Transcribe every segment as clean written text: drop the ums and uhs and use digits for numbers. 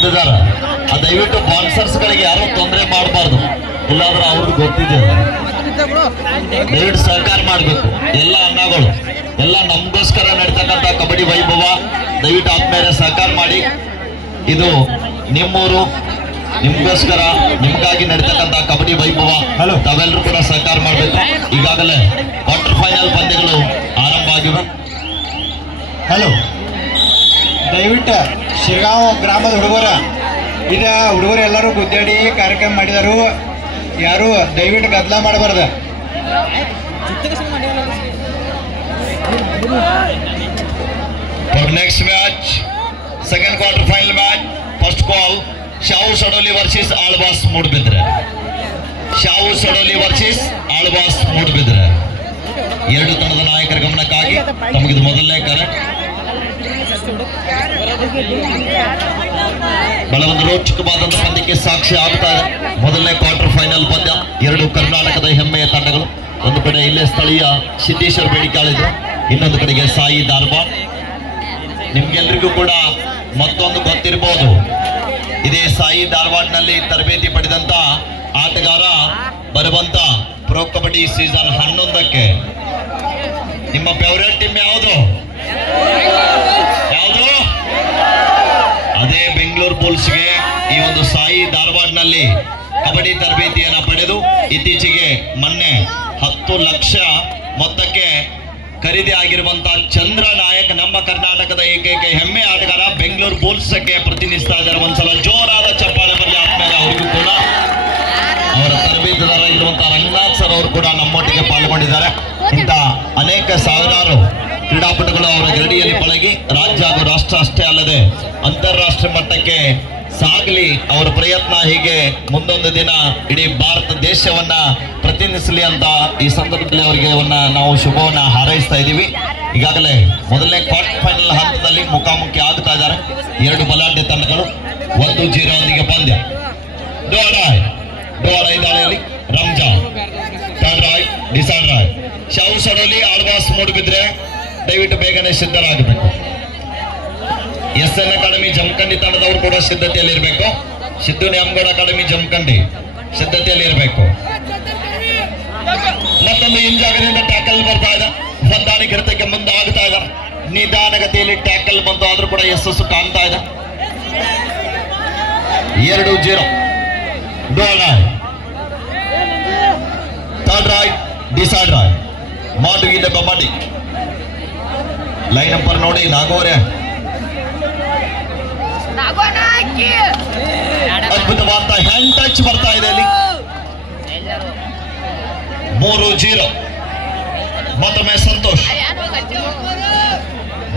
ಬಂದಿದ್ದಾರೆ. ದಯವಿಟ್ಟು ಸ್ಪಾನ್ಸರ್ಸ್ ಗಳಿಗೆ ಯಾರು ತೊಂದರೆ ಮಾಡಬಾರ್ದು, ಇಲ್ಲಾಂದ್ರೆ ಅವ್ರಿಗೆ ಗೊತ್ತಿದೆ. ದಯವಿಟ್ಟು ಸಹಕಾರ ಮಾಡಬೇಕು. ಎಲ್ಲ ಅಣ್ಣಗಳು ಎಲ್ಲ ನಮಗೋಸ್ಕರ ನಡೀತಕ್ಕಂಥ ಕಬಡ್ಡಿ ವೈಭವ, ದಯವಿಟ್ಟು ಆದ್ಮೇಲೆ ಸಹಕಾರ ಮಾಡಿ. ಇದು ನಿಮ್ಮೂರು, ನಿಮ್ಗೋಸ್ಕರ ನಿಮ್ಗಾಗಿ ನಡೀತಕ್ಕಂಥ ಕಬಡ್ಡಿ ವೈಭವ, ತಾವೆಲ್ಲರೂ ಕೂಡ ಸಹಕಾರ ಮಾಡಬೇಕು. ಈಗಾಗಲೇ ಕ್ವಾರ್ಟರ್ ಫೈನಲ್ ಪಂದ್ಯಗಳು ಆರಂಭ ಆಗಿವೆ. ಹಲೋ, ದಯವಿಟ್ಟು ಶಿರಗಾಂವ್ ಗ್ರಾಮದ ಹುಡುಗರು ಎಲ್ಲರೂ ಗುದ್ದಾಡಿ ಕಾರ್ಯಕ್ರಮ ಮಾಡಿದರು. ಯಾರು ದಯವಿಟ್ಟು ಗದ್ದಲ ಮಾಡಬಾರ್ದು. Next match, second quarter final match, first call Shavu Sadoli versus Alvas Moodbidri. Shavu Sadoli versus Alvas Moodbidri. ಎರಡು ತಂಡದ ನಾಯಕರ ಗಮನಕ್ಕಾಗಿ ತಮಗಿದು ಮೊದಲನೇ ಕರೆ. ಬಹಳ ಒಂದು ರೋಚಕವಾದಂತಹ ಪಂದ್ಯಕ್ಕೆ ಸಾಕ್ಷಿ ಆಗ್ತಾ ಇದೆ. ಮೊದಲನೇ ಕ್ವಾರ್ಟರ್ ಫೈನಲ್ ಪಂದ್ಯ, ಎರಡು ಕರ್ನಾಟಕದ ಹೆಮ್ಮೆಯ ತಂಡಗಳು. ಒಂದು ಕಡೆ ಇಲ್ಲೇ ಸ್ಥಳೀಯ ಸಿದ್ದೇಶ್ವರ ಬೇಡಿಕಾಳಿದ್ರು, ಇನ್ನೊಂದು ಕಡೆಗೆ ಸಾಯಿ ಧಾರವಾಡ್. ನಿಮ್ಗೆಲ್ರಿಗೂ ಕೂಡ ಮತ್ತೊಂದು ಗೊತ್ತಿರಬಹುದು, ಇದೇ ಸಾಯಿ ಧಾರವಾಡ್ನಲ್ಲಿ ತರಬೇತಿ ಪಡೆದಂತ ಆಟಗಾರ ಬರುವಂತ ಪ್ರೊ ಕಬಡ್ಡಿ ಸೀಸನ್ 11ಕ್ಕೆ ನಿಮ್ಮ ಫೇವರೇಟ್ ಟೀಮ್ ಯಾವುದು? ಅದೇ ಬೆಂಗಳೂರು ಬುಲ್ಸ್ಗೆ ಈ ಒಂದು ಸಾಯಿ ಧಾರವಾಡ್ನಲ್ಲಿ ಕಬಡ್ಡಿ ತರಬೇತಿಯನ್ನು ಪಡೆದು ಇತ್ತೀಚೆಗೆ ಮೊನ್ನೆ 10 ಲಕ್ಷ ಮೊತ್ತಕ್ಕೆ ಖರೀದಿ ಆಗಿರುವಂತಹ ಚಂದ್ರ ನಾಯಕ್, ನಮ್ಮ ಕರ್ನಾಟಕದ ಏಕೈಕ ಹೆಮ್ಮೆ ಆಟಗಾರ, ಬೆಂಗಳೂರು ಬುಲ್ಸ್ಗೆ ಪ್ರತಿನಿಧಿಸ್ತಾ ಇದ್ದಾರೆ. ಒಂದ್ಸಲ ಜೋರಾದ ಚಪ್ಪಾಳೆ ಬರಲಿ ಆದ್ಮೇಲೆ. ಅವರಿಗೂ ಕೂಡ ಅವರ ತರಬೇತುದಾರ ಇರುವಂತಹ ರಂಗನಾಥ್ ಸರ್ ಅವರು ಕೂಡ ನಮ್ಮೊಟ್ಟಿಗೆ ಪಾಲ್ಗೊಂಡಿದ್ದಾರೆ. ಇಂಥ ಅನೇಕ ಸಾವಿರಾರು ಕ್ರೀಡಾಪಟುಗಳು ಅವರ ಗರಡಿಯಲ್ಲಿ ಪಳಗಿ ರಾಜ್ಯ ಹಾಗೂ ರಾಷ್ಟ್ರ ಅಷ್ಟೇ ಅಲ್ಲದೆ ಅಂತಾರಾಷ್ಟ್ರೀಯ ಮಟ್ಟಕ್ಕೆ ಸಾಗಲಿ. ಅವರ ಪ್ರಯತ್ನ ಹೀಗೆ ಮುಂದೊಂದು ದಿನ ಇಡೀ ಭಾರತ ದೇಶವನ್ನ ಪ್ರತಿನಿಧಿಸಲಿ ಅಂತ ಈ ಸಂದರ್ಭದಲ್ಲಿ ಅವರಿಗೆ ನಾವು ಶುಭವನ್ನ ಹಾರೈಸ್ತಾ ಇದ್ದೀವಿ. ಈಗಾಗಲೇ ಮೊದಲನೇ ಕ್ವಾರ್ಟರ್ ಫೈನಲ್ ಹಂತದಲ್ಲಿ ಮುಖಾಮುಖಿ ಆಗ್ತಾ ಇದ್ದಾರೆ ಎರಡು ಬಲಾಢ್ಯ ತಂಡಗಳು. 1-0 ಪಂದ್ಯ. ಡೋರಾಯ್ ದಾಳಿಯಲ್ಲಿ ರಂಜಾನ್, ತಾಡ್ರಾಯ್, ಡಿಸಾಡ್ ರಾಯ್. ಶಾವು ಸಡೋಲಿ ಆಳ್ವಾಸ್ ಮೂಡಬಿದ್ರೆ ದಯವಿಟ್ಟು ಬೇಗನೆ ಸಿದ್ಧರಾಗಬೇಕು. SN ಅಕಾಡೆಮಿ ಜಮಖಂಡಿ ತಂಡದವರು ಕೂಡ ಸಿದ್ಧತೆಯಲ್ಲಿ ಇರಬೇಕು. ಸಿದ್ದು ನ್ಯಾಮಗೌಡ ಅಕಾಡೆಮಿ ಜಮಖಂಡಿ ಸಿದ್ಧತೆಯಲ್ಲಿ ಇರಬೇಕು. ಮತ್ತೊಂದು ಹಿಂಜಾಗದಿಂದ ಟ್ಯಾಕಲ್ ಬರ್ತಾ ಇದೆ. ಹೊಂದಾಣಿಕೆ ಹಿಡಿತಕ್ಕೆ ಮುಂದೆ ಆಗ್ತಾ ಇದೆ. ನಿಧಾನಗತಿಯಲ್ಲಿ ಟ್ಯಾಕಲ್ ಬಂತು, ಆದ್ರೂ ಕೂಡ ಯಶಸ್ಸು ಕಾಣ್ತಾ ಇದೆ. 2-0 ಡೋರಾಯ್, ತಾಡ್ರಾಯ್, ಡಿಸಾಡ್ ರಾಯ್. ಮಾಡು ಇದೆ ಬಮ್ಮಡಿ. ಲೈನ್ ನಂಬರ್ ನೋಡಿ, ನಾಗೋರೆ ಅದ್ಭುತವಾದ ಹ್ಯಾಂಡ್ ಟಚ್ ಬರ್ತಾ ಇದೆ ಅಲ್ಲಿ. 3-0 ಮತ್ತೊಮ್ಮೆ ಸಂತೋಷ್.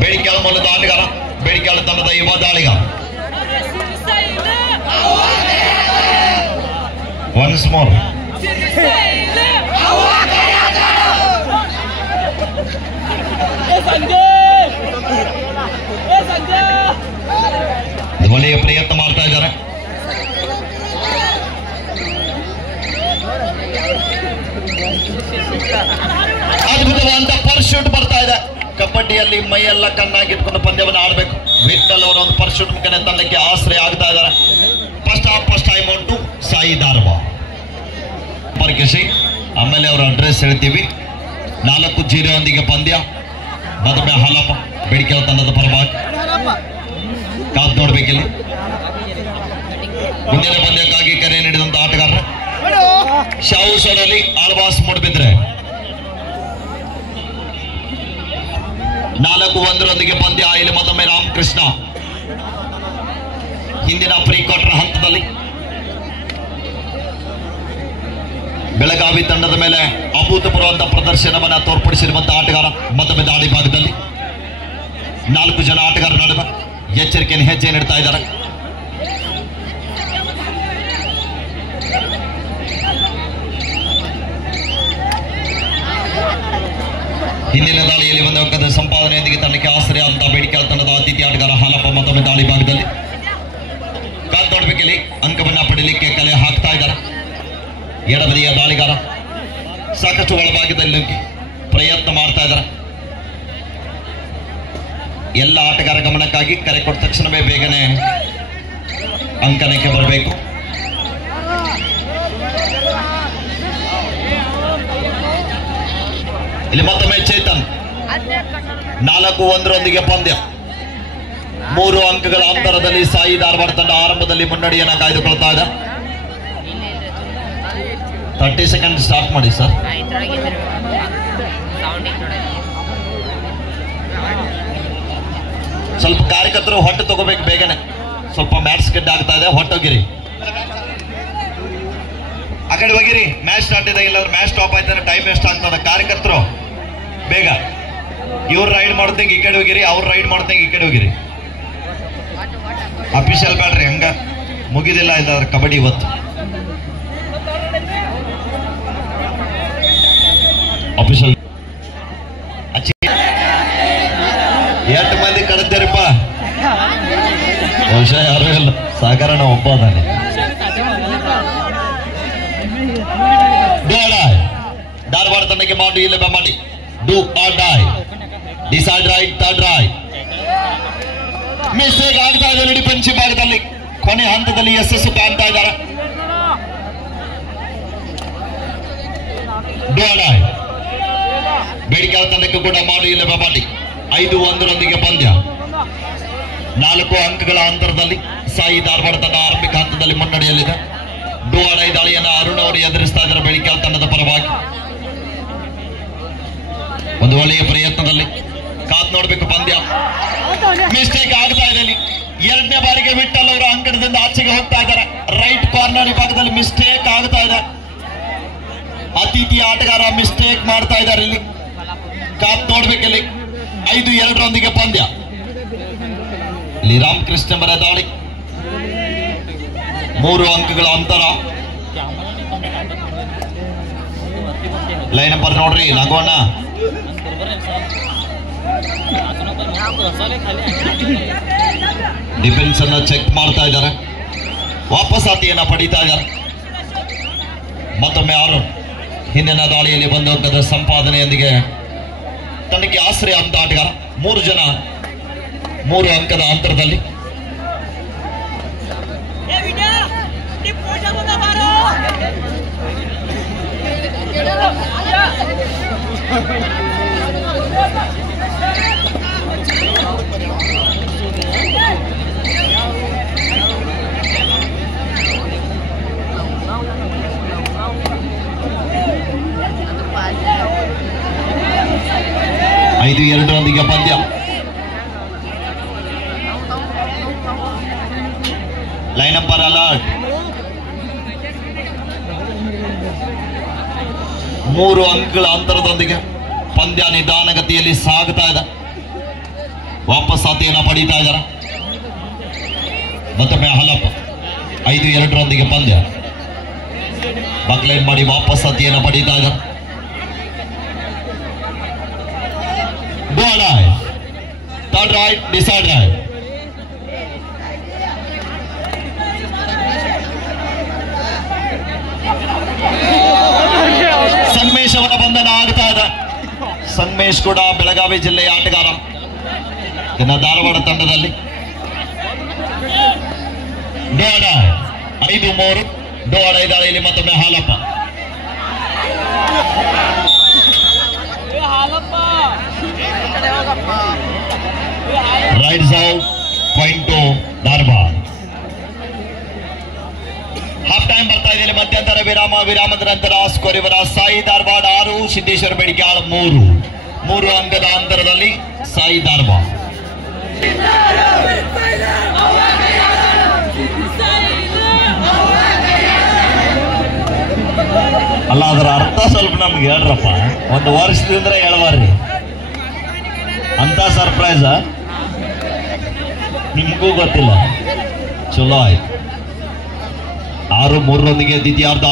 ಬೇಡಿಕೆಳ ಮೂಲದ ಆಟಗಾರ, ಬೇಡಿಕೆಳ ತಂಡದ ಯುವ ದಾಳಿಗಾರ. ಒನ್ಸ್ ಮೋರ್ ಒಳ್ಳೆಯ ಪ್ರಯತ್ನ ಮಾಡ್ತಾ ಇದ್ದಾರೆ. ಅದ್ಭುತವಾದ ಪರ್ಶೂಟ್ ಬರ್ತಾ ಇದೆ. ಕಬಡ್ಡಿಯಲ್ಲಿ ಮೈಯೆಲ್ಲ ಕಣ್ಣಾಗಿಟ್ಕೊಂಡು ಪಂದ್ಯವನ್ನು ಆಡಬೇಕು. ವಿಠಲ್ ಅವರ ಒಂದು ಪರ್ಶೂಟ್ ಮುಖೇನ ತಂಡಕ್ಕೆ ಆಶ್ರಯ ಆಗ್ತಾ ಇದ್ದಾರೆ. ಫಸ್ಟ್ ಟೈಮ್ ಉಂಟು ಸಾಯಿ ಧಾರವಾಡ್. ಪರೀಕ್ಷೆ ಆಮೇಲೆ ಅವರ ಅಡ್ರೆಸ್ ಹೇಳ್ತೀವಿ. 4-0 ಪಂದ್ಯ. ಮತ್ತೊಮ್ಮೆ ಹಾಲಪ್ಪ ಬೇಡಿಕೆ ತಂಡದ ಪರವಾಗಿ ಕಾದು ನೋಡ್ಬೇಕಿಲ್ಲಿ. ಮುಂದಿನ ಪಂದ್ಯಕ್ಕಾಗಿ ಕರೆ ನೀಡಿದಂತ ಆಟಗಾರರು ಶಾವು ಸೋಡಲಿ ಆಳ್ವಾಸ್ ಮೂಡಬಿದ್ರೆ. 4-1 ಪಂದ್ಯ. ಇಲ್ಲಿ ಮತ್ತೊಮ್ಮೆ ರಾಮಕೃಷ್ಣ ಹಿಂದಿನ ಪ್ರೀ ಕ್ವಾರ್ಟರ್ ಹಂತದಲ್ಲಿ ಬೆಳಗಾವಿ ತಂಡದ ಮೇಲೆ ಅಭೂತಪೂರ್ವ ಪ್ರದರ್ಶನವನ್ನ ತೋರ್ಪಡಿಸಿರುವಂತಹ ಆಟಗಾರ. ಮತ್ತೊಮ್ಮೆ ದಾಳಿ ಭಾಗದಲ್ಲಿ 4 ಜನ ಆಟಗಾರರ ನಡುವೆ ಎಚ್ಚರಿಕೆಯನ್ನು ಹೆಜ್ಜೆ ನೀಡ್ತಾ ಇದ್ದಾರೆ. ಹಿಂದಿನ ದಾಳಿಯಲ್ಲಿ ಒಂದು ಅಂಕದ ಸಂಪಾದನೆಯೊಂದಿಗೆ ತಂಡಕ್ಕೆ ಆಶ್ರಯ ಅಂತ ಬೇಡಿಕೆ ತಂಡದ ಆತಿಥ್ಯ ಆಟಗಾರ ಹಾಲಪ್ಪ ಮತ್ತೊಮ್ಮೆ ದಾಳಿ ಭಾಗದಲ್ಲಿ ಕಾದು ನೋಡ್ಬೇಕಿಲ್ಲಿ. ಅಂಕವನ್ನ ಪಡೆಯಲಿಕ್ಕೆ ಕಲೆ ಹಾಕ್ತಾ ಇದ್ದಾರೆ. ಎಡಬದಿಯ ದಾಳಿಗಾರ ಸಾಕಷ್ಟು ಒಳಭಾಗದಲ್ಲಿ ಪ್ರಯತ್ನ ಮಾಡ್ತಾ ಇದ್ದಾರೆ. ಎಲ್ಲ ಆಟಗಾರ ಗಮನಕ್ಕಾಗಿ ಕರೆ ಕೊಟ್ಟ ತಕ್ಷಣವೇ ಬೇಗನೆ ಅಂಕಣಕ್ಕೆ ಬರಬೇಕು. ಇಲ್ಲಿ ಮತ್ತೊಮ್ಮೆ ಚೇತನ್ 4-1 ಪಂದ್ಯ. 3 ಅಂಕಗಳ ಅಂತರದಲ್ಲಿ ಸಾಯಿ ಧಾರವಾಡ ತಂಡ ಆರಂಭದಲ್ಲಿ ಮುನ್ನಡೆಯನ್ನು ಕಾಯ್ದುಕೊಳ್ತಾ ಇದೆ. 30 ಸೆಕೆಂಡ್ ಸ್ಟಾರ್ಟ್ ಮಾಡಿ ಸರ್. ಸ್ವಲ್ಪ ಕಾರ್ಯಕರ್ತರು ಹೊಟ್ಟೆ ತಗೋಬೇಕು ಬೇಗನೆ, ಸ್ವಲ್ಪ ಮ್ಯಾಚ್ ಸ್ಕಿಡ್ ಆಗ್ತಾ ಇದೆ, ಹೊಟ್ಟೋಗಿರಿ, ಆ ಕಡೆ ಹೋಗಿರಿ. ಮ್ಯಾಚ್ ಸ್ಟಾರ್ಟ್ ಇದೆ, ಇಲ್ಲ ಮ್ಯಾಚ್ ಸ್ಟಾಪ್ ಆಯ್ತಾನೆ ಟೈಮ್ ವೇಸ್ಟ್ ಆಗ್ತದೆ. ಕಾರ್ಯಕರ್ತರು ಬೇಗ, ಇವ್ರು ರೈಡ್ ಮಾಡ್ದಂಗೆ ಈ ಕಡೆ ಹೋಗಿರಿ, ಅವ್ರು ರೈಡ್ ಮಾಡ್ದಂಗೆ ಈ ಕಡೆ ಹೋಗಿರಿ. ಅಫಿಷಿಯಲ್ ಬೇಡ್ರಿ, ಹಂಗ ಮುಗಿದಿಲ್ಲ ಇದಾದ್ರೆ ಕಬಡ್ಡಿ ಇವತ್ತು. ಅಫಿಷಿಯಲ್ 8 ಮಂದಿ ಕರೆದಿರಪ್ಪ, ಬಹುಶಃ ಯಾರು ಇಲ್ಲ, ಸಾಗರಣ ಒಬ್ಬ ಅದಾನೆ. ಧಾರವಾಡ ತಂಡಕ್ಕೆ ಮಾಡಿ ಇಲ್ಲ ಮಾಡಿ. Do or die, decide right, third right. Mistake ಆಗ್ತಾ ಇದೆ ಡಿಫೆನ್ಸ್ ಭಾಗದಲ್ಲಿ, ಕೊನೆ ಹಂತದಲ್ಲಿ ಯಶಸ್ಸು ಕಾಣ್ತಾ ಇದ್ದಾರೆ. ಬೇಡಿಕೆ ತಂಡಕ್ಕೆ ಕೂಡ ಮಾಡಿ ಇಲ್ಲ ಮಾಡಿ. 5-1 ಪಂದ್ಯ. 4 ಅಂಕಗಳ ಅಂತರದಲ್ಲಿ ಸಾಯಿ ಧಾರವಾಡ ತಂಡ ಆರಂಭಿಕ ಹಂತದಲ್ಲಿ ಮುನ್ನಡೆಯಲ್ಲಿದೆ. ಡೋಡೈ ದಾಳಿಯನ್ನು ಅರುಣ್ ಅವರು ಎದುರಿಸ್ತಾ ಇದ್ದಾರೆ ಬೇಡಿಕೆ ತಂಡದ ಪರವಾಗಿ. ಒಂದು ಒಳ್ಳೆಯ ಪ್ರಯತ್ನದಲ್ಲಿ ಕಾತ್ ನೋಡ್ಬೇಕು ಪಂದ್ಯ. ಮಿಸ್ಟೇಕ್ ಆಗ್ತಾ ಇದೆ ಇಲ್ಲಿ. 2ನೇ ಬಾರಿಗೆ ವಿಠಲ್ ಅವರು ಅಂಕಣದಿಂದ ಆಚೆಗೆ ಹೋಗ್ತಾ ಇದ್ದಾರೆ. ರೈಟ್ ಕಾರ್ನರ್ ವಿಭಾಗದಲ್ಲಿ ಮಿಸ್ಟೇಕ್ ಆಗ್ತಾ ಇದೆ. ಅತಿಥಿ ಆಟಗಾರ ಮಿಸ್ಟೇಕ್ ಮಾಡ್ತಾ ಇದ್ದಾರೆ ಇಲ್ಲಿ. ಕಾತ್ ನೋಡ್ಬೇಕಿಲ್ಲಿ. 5-2 ಪಂದ್ಯ. ಇಲ್ಲಿ ರಾಮಕೃಷ್ಣ ಅವರ ದಾಳಿ. 3 ಅಂಕಗಳ ಅಂತರ. ಲೈನ್ ನಂಬರ್ ನೋಡ್ರಿ, ಲಗೋಣ ಡಿಫೆನ್ಸ್ ಅನ್ನ ಚೆಕ್ ಮಾಡ್ತಾ ಇದ್ದಾರೆ. ವಾಪಸಾತಿಯನ್ನ ಪಡೀತಾ ಇದ್ದಾರೆ. ಮತ್ತೊಮ್ಮೆ ಅರುಣ್ ಹಿಂದಿನ ದಾಳಿಯಲ್ಲಿ ಬಂದ ಅಂಕದ ಸಂಪಾದನೆಯೊಂದಿಗೆ ತನಗೆ ಆಶ್ರಯ ಅಂತ ಆಟಗಾರ. 3 ಜನ 3 ಅಂಕದ ಅಂತರದಲ್ಲಿ. ಐದು 2 ಪಂದ್ಯ. Line number alert. 3 ಅಂಕಗಳ ಅಂತರದೊಂದಿಗೆ ಪಂದ್ಯ ನಿಧಾನಗತಿಯಲ್ಲಿ ಸಾಗುತ್ತಾ ಇದೆ. ವಾಪಸಾತಿಯನ್ನು ಪಡೀತಾ ಇದ್ದಾರೆ. ಮತ್ತೊಮ್ಮೆ ಹಲಪ್. 5-2 ಪಂದ್ಯ. ಬಕ್ಲೈನ್ ಮಾಡಿ ವಾಪಸಾತಿಯನ್ನು ಪಡೀತಾ ಇದ್ದಾರೆ. Third right, decide right. Sangamesh ಅವರ ಬಂಧನ ಆಗ್ತಾ ಇದೆ. ಸಂಗಮೇಶ್ ಕೂಡ ಬೆಳಗಾವಿ ಜಿಲ್ಲೆಯ ಆಟಗಾರ. ಇನ್ನು ಧಾರವಾಡ ತಂಡದಲ್ಲಿ 5-3 ಡೋಡೈ ದಾಳಿಯಲ್ಲಿ ಮತ್ತೊಮ್ಮೆ Halappa. Right out, point to Dharwad. Half time ಬರ್ತಾ ಇದೆ. ಮಧ್ಯಂತರ ವಿರಾಮದ ನಂತರ ಸ್ಕೋರ್ ಇವರ ಸಾಯಿ ಧಾರವಾಡ 6, ಸಿದ್ದೇಶ್ವರ ಬೇಡಿಕೆ 3 ಅಂಕದ ಅಂತರದಲ್ಲಿ ಸಾಯಿ ಧಾರವಾಡ. ಅಲ್ಲ, ಅದರ ಅರ್ಥ ಸ್ವಲ್ಪ ನಮ್ಗೆ ಹೇಳ್ರಪ್ಪ. 1 ವರ್ಷದಿಂದ ಹೇಳ್ಬಾರ್ರಿ ಅಂತ ಸರ್ಪ್ರೈಸ್. ನಿಮಗೂ ಗೊತ್ತಿಲ್ಲ. ಚಲೋ ಆಯ್ತು. 6-3 ದ್ವಿತೀಯಾರ್ಧ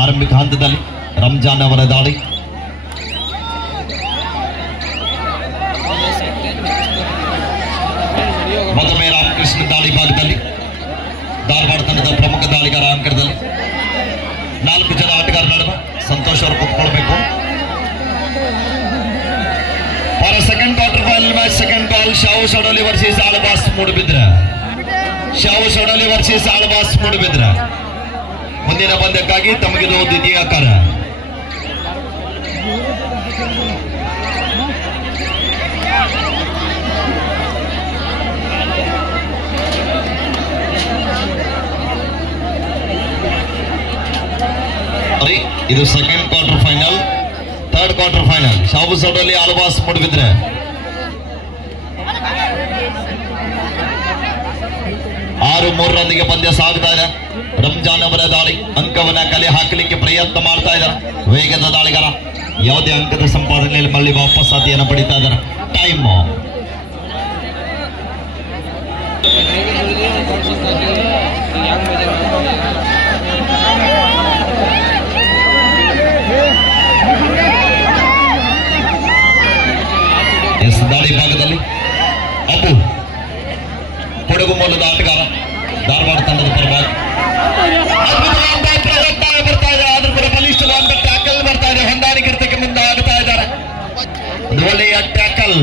ಆರಂಭಿಕ ಹಂತದಲ್ಲಿ ರಂಜಾನ್ ಅವರ ದಾಳಿ. ಮತ್ತೊಮ್ಮೆ ರಾಮಕೃಷ್ಣ ದಾಳಿ ಭಾಗದಲ್ಲಿ ಧಾರವಾಡ ತಂಡದ ಪ್ರಮುಖ ದಾಳಿಗಾರ ಅಂಕಣದಲ್ಲಿ 4 ಜನ ಆಟಗಾರ ನಡುವೆ ಸಂತೋಷ್ ಅವರು ಕೂತ್ಕೊಳ್ಬೇಕು. For second quarter final match, second ball Shahu Sadoli versus Alvas Moodbidri. Shahu Sadoli versus Alvas Moodbidri. ಮುಂದಿನ ಪಂದ್ಯಕ್ಕಾಗಿ ತಮಗಿದು ದ್ವಿತೀಯ ಕಾರ. ಇದು second quarter final. Third quarter final Shahu Sadoli Alvas Moodbidri. 6-3 ಪಂದ್ಯ ಸಾಗ್ತಾ ಇದೆ. ರಂಜಾನ್ ಅವರ ದಾಳಿ ಅಂಕವನ್ನ ಕಲೆ ಹಾಕಲಿಕ್ಕೆ ಪ್ರಯತ್ನ ಮಾಡ್ತಾ ಇದ್ದಾರೆ. ವೇಗದ ದಾಳಿಗಾರ ಯಾವುದೇ ಅಂಕದ ಸಂಪಾದನೆಯಲ್ಲಿ ಮళ్ళీ ವಾಪಸ್ ಸಾತಿಯನ್ನು ಪಡಿತಾ ಇದ್ದಾರೆ. ಟೈಮ್ ದಾಳಿ ಭಾಗದಲ್ಲಿ ಅಬ್ಬು ಕೊಡಗು ಮೂಲದ ಆಟಗಾರ ಧಾರವಾಡ ತಂಡದ ಪರವಾಗಿ ಬರ್ತಾ ಇದೆ. ಆದ್ರೂ ಕೂಡ ಬಲಿಷ್ಠವಾದ ಟ್ಯಾಕಲ್ ಬರ್ತಾ ಇದೆ. ಹೊಂದಾಣಿಕೆ ಇರ್ತಕ್ಕೆ ಮುಂದೆ ಆಗ್ತಾ ಇದ್ದಾರೆ. ಒಂದು ಒಳ್ಳೆಯ ಟ್ಯಾಕಲ್.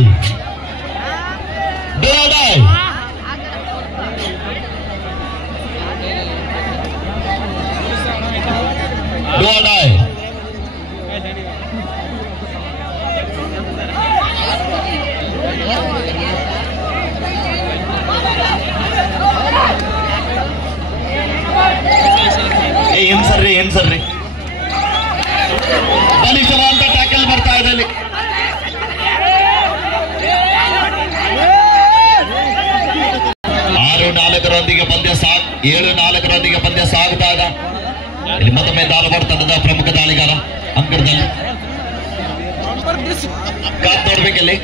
ಏನ್ ಸರ್ರಿ ಬಲಿಷ್ಠವಾದ ಟ್ಯಾಕಲ್ ಬರ್ತಾ ಇದೆ ಅಲ್ಲಿ. 6-4 ಪಂದ್ಯ 7-4 ಪಂದ್ಯ ಸಾಗ್ತಾ ಇದೆ. ಇಲ್ಲಿ ಮತ್ತೊಮ್ಮೆ ಧಾರವಾಡ ತಂಡದ ಪ್ರಮುಖ ದಾಳಿಗಾರ ಅಂಕಣದಲ್ಲಿ ಕಾತ್ ನೋಡ್ಬೇಕಲ್ಲಿ.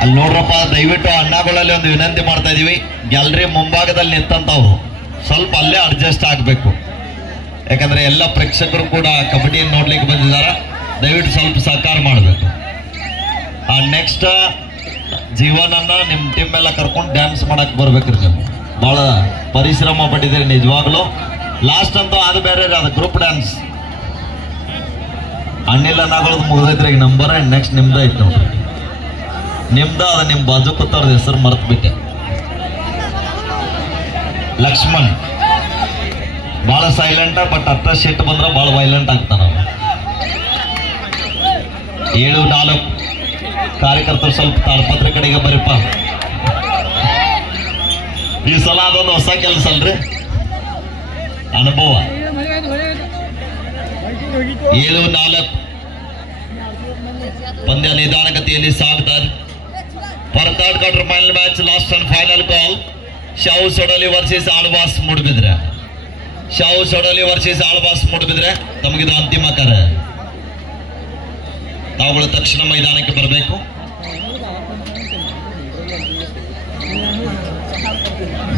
ಅಲ್ಲಿ ನೋಡ್ರಪ್ಪ, ದಯವಿಟ್ಟು ಅಣ್ಣಗಳಲ್ಲಿ ಒಂದು ವಿನಂತಿ ಮಾಡ್ತಾ ಇದೀವಿ. ಗ್ಯಾಲರಿ ಮುಂಭಾಗದಲ್ಲಿ ನಿಂತಂತವ್ರು ಸ್ವಲ್ಪ ಅಲ್ಲೇ ಅಡ್ಜಸ್ಟ್ ಆಗ್ಬೇಕು. ಯಾಕಂದ್ರೆ ಎಲ್ಲ ಪ್ರೇಕ್ಷಕರು ಕೂಡ ಕಬಡ್ಡಿಯನ್ನು ನೋಡ್ಲಿಕ್ಕೆ ಬಂದಿದ್ದಾರೆ. ದಯವಿಟ್ಟು ಸ್ವಲ್ಪ ಸಹಕಾರ ಮಾಡಬೇಕು. ನೆಕ್ಸ್ಟ್ ಜೀವನನ್ನ ನಿಮ್ ಟೀಮ್ ಎಲ್ಲ ಕರ್ಕೊಂಡು ಡ್ಯಾನ್ಸ್ ಮಾಡಕ್ ಬರ್ಬೇಕ್ರಿ. ನೀವು ಬಹಳ ಪರಿಶ್ರಮ ಪಟ್ಟಿದ್ದೀರಿ ನಿಜವಾಗ್ಲು. ಲಾಸ್ಟ್ ಅಂತೂ ಅದು ಬೇರೆ, ಅದು ಗ್ರೂಪ್ ಡ್ಯಾನ್ಸ್. ಅಣ್ಣಿಲ್ಲ ನಾಗಳದು ಮುಗ್ದೈತ್ರಿ. ಈಗ ನಂಬರ್ ನೆಕ್ಸ್ಟ್ ನಿಮ್ದ ಐತಿ ನೋಡ್ರಿ. ನಿಮ್ದ ಅದ ನಿಮ್ ಬಾಜು ಕೂತವ್ರದ ಹೆಸರು ಮರ್ತ್ ಬಿಟ್ಟೆ. ಲಕ್ಷ್ಮಣ್ ಬಹಳ ಸೈಲೆಂಟ್, ಬಟ್ ಅಟ್ಟ ಶೆಟ್ ಬಂದ್ರ ಬಹಳ ವೈಲೆಂಟ್ ಆಗ್ತಾನ. 7-4 ಕಾರ್ಯಕರ್ತರು ಸ್ವಲ್ಪ ತಾಡ್ಪತ್ರೆ ಕಡೆಗೆ ಬರೀಪ್ಪ. ಈ ಸಲ ಅದೊಂದು ಹೊಸ ಕೆಲಸ ಅಲ್ರಿ, ಅನುಭವ. 7-4 ಪಂದ್ಯ ನಿಧಾನಗತಿಯಲ್ಲಿ ಸಾಗ್ತಾ ಇದೆ. For third quarter final match, last and final call. Shahu Sadoli versus Alvas Moodbidri. Shahu Sadoli versus Alvas Moodbidri. ತಮಗಿದು ಅಂತಿಮ ಕರ. ತಾವುಗಳು ತಕ್ಷಣ ಮೈದಾನಕ್ಕೆ ಬರಬೇಕು.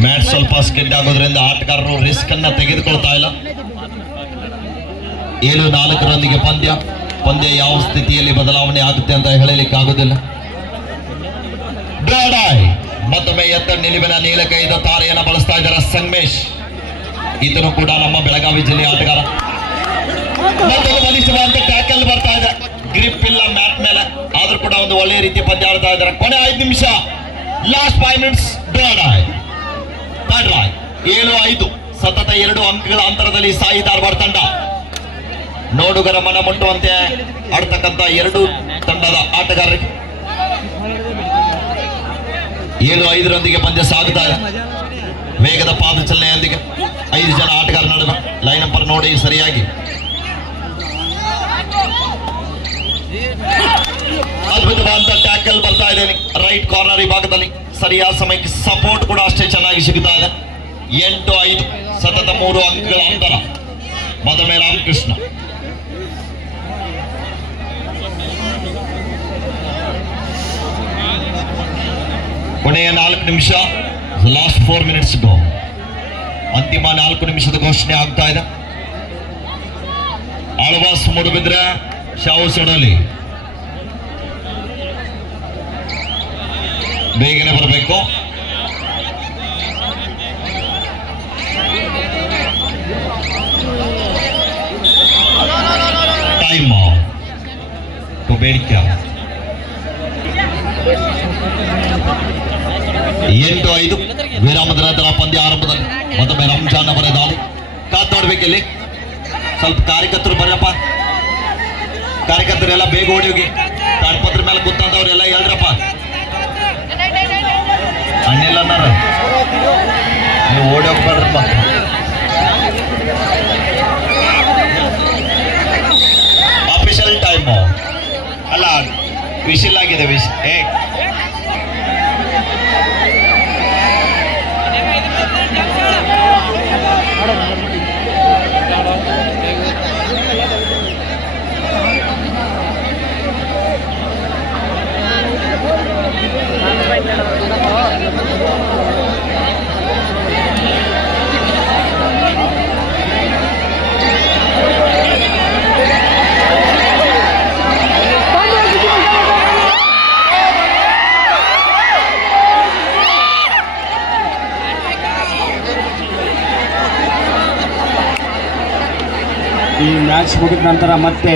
ಮ್ಯಾಚ್ ಸ್ವಲ್ಪ ಸ್ಕಿಡ್ ಆಗೋದ್ರಿಂದ ಆಟಗಾರರು ರಿಸ್ಕ್ ಅನ್ನ ತೆಗೆದುಕೊಳ್ತಾ ಇಲ್ಲ. 7-4 ಪಂದ್ಯ ಯಾವ ಸ್ಥಿತಿಯಲ್ಲಿ ಬದಲಾವಣೆ ಆಗುತ್ತೆ ಅಂತ ಹೇಳಲಿಕ್ಕೆ ಆಗುದಿಲ್ಲ. ಮತ್ತೊಮ್ಮೆ ಎತ್ತ ನಿಲುವಿನ ನೀಲಕೈದ ತಾರೆಯನ್ನು ಬಳಸ್ತಾ ಇದ್ದಾರೆ ಸಂಗಮೇಶ್. ಈತನು ಕೂಡ ನಮ್ಮ ಬೆಳಗಾವಿ ಜಿಲ್ಲೆಯ ಆಟಗಾರ. ಮತ್ತೊಂದು ಬಲಿಷ್ಠವಾದ ಟ್ಯಾಕಲ್ ಬರ್ತಾ ಇದೆ. ಗ್ರಿಪ್ ಇಲ್ಲ ಮ್ಯಾಟ್ ಮೇಲೆ, ಆದ್ರೂ ಕೂಡ ಒಂದು ಒಳ್ಳೆಯ ರೀತಿ ಪಂದ್ಯ ಆಡ್ತಾ ಇದ್ದಾರೆ. ಕೊನೆ 5 ನಿಮಿಷ, ಲಾಸ್ಟ್ 5 ಮಿನಿಟ್ಸ್. 7-5 ಸತತ 2 ಅಂಕಗಳ ಅಂತರದಲ್ಲಿ ಸಾಯಿ ಧಾರವಾಡ ತಂಡ ನೋಡುಗರ ಮನ ಮುಟ್ಟುವಂತೆ ಆಡ್ತಕ್ಕಂಥ 2 ತಂಡದ ಆಟಗಾರರಿಗೆ 7-5 ಪಂದ್ಯ ಸಾಗುತ್ತಾ ಇದೆ. ವೇಗದ ಪಾದಚಲನೆಯೊಂದಿಗೆ 5 ಜನ ಆಟಗಾರ ನಡುವೆ. ಲೈನ್ ನಂಬರ್ ನೋಡಿ ಸರಿಯಾಗಿ. ಅದ್ಭುತವಾದ ಟ್ಯಾಕಲ್ ಬರ್ತಾ ಇದೆ ರೈಟ್ ಕಾರ್ನರ್ ಈ ಭಾಗದಲ್ಲಿ. ಸರಿಯಾದ ಸಮಯಕ್ಕೆ ಸಪೋರ್ಟ್ ಕೂಡ ಅಷ್ಟೇ ಚೆನ್ನಾಗಿ ಸಿಗುತ್ತಾ ಇದೆ. 8-5 ಸತತ 3 ಅಂಕಗಳ ಅಂತರ. ಮತ್ತೊಮ್ಮೆ ರಾಮಕೃಷ್ಣ. ಕೊನೆಯ 4 ನಿಮಿಷ, ಲಾಸ್ಟ್ 4 ಮಿನಿಟ್ಸ್ ಗೋ. ಅಂತಿಮ 4 ನಿಮಿಷದ ಘೋಷಣೆ ಆಗ್ತಾ ಇದೆ. ಆಳ್ವಾಸ್ ಮೂಡುಬಿದ್ರೆ, ಶಾವು ಸೊಡಲಿ ಬೇಗನೆ ಬರಬೇಕು. ಟೈಮ್ ಬೇಡಿಕೆ 8-5 ವಿರಾಮದ ನಂತರ ಪಂದ್ಯ ಆರಂಭದಲ್ಲಿ ಮತ್ತೊಮ್ಮೆ ರಂಜಾನ್ ಅವರ ದಾಳಿ ಕಾದ್ ನೋಡ್ಬೇಕಿಲ್ಲಿ. ಸ್ವಲ್ಪ ಕಾರ್ಯಕರ್ತರು ಬರ್ರಪ್ಪ, ಕಾರ್ಯಕರ್ತರೆಲ್ಲ ಬೇಗ ಓಡಿ ಹೋಗಿ. ತಾಡ್ಪತ್ರ ಮೇಲೆ ಕೂತಂದವ್ರೆಲ್ಲ ಹೇಳ್ರಪ್ಪ, ಅಣ್ಣಿಲ್ಲ ಅನ್ನಾರ ನೀವು ಓಡಿ ಹೋಗ್ಬಾರ್ರಪ್ಪ. ಆಫೀಷಿಯಲ್ ಟೈಮು ಅಲ್ಲ, ವಿಶಿಲ್ ಆಗಿದೆ. ಈ ಮ್ಯಾಚ್ ಮುಗಿದ ನಂತರ ಮತ್ತೆ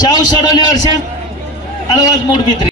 शाहू सडोली वर्ष अलवाज मूडबिद्री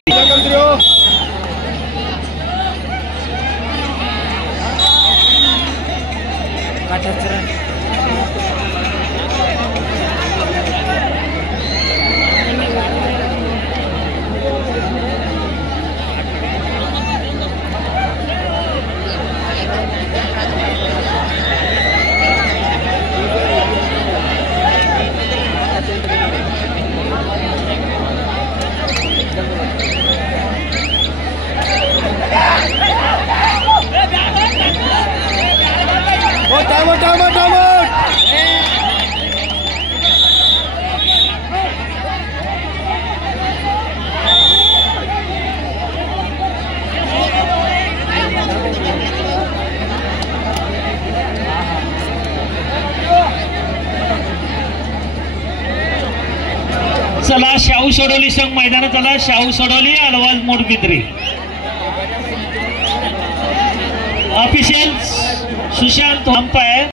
चला शाहू सडोली संघ मैदानात आला. शाहू सडोली अलवाज मूडबिद्री. Official Sushant umpire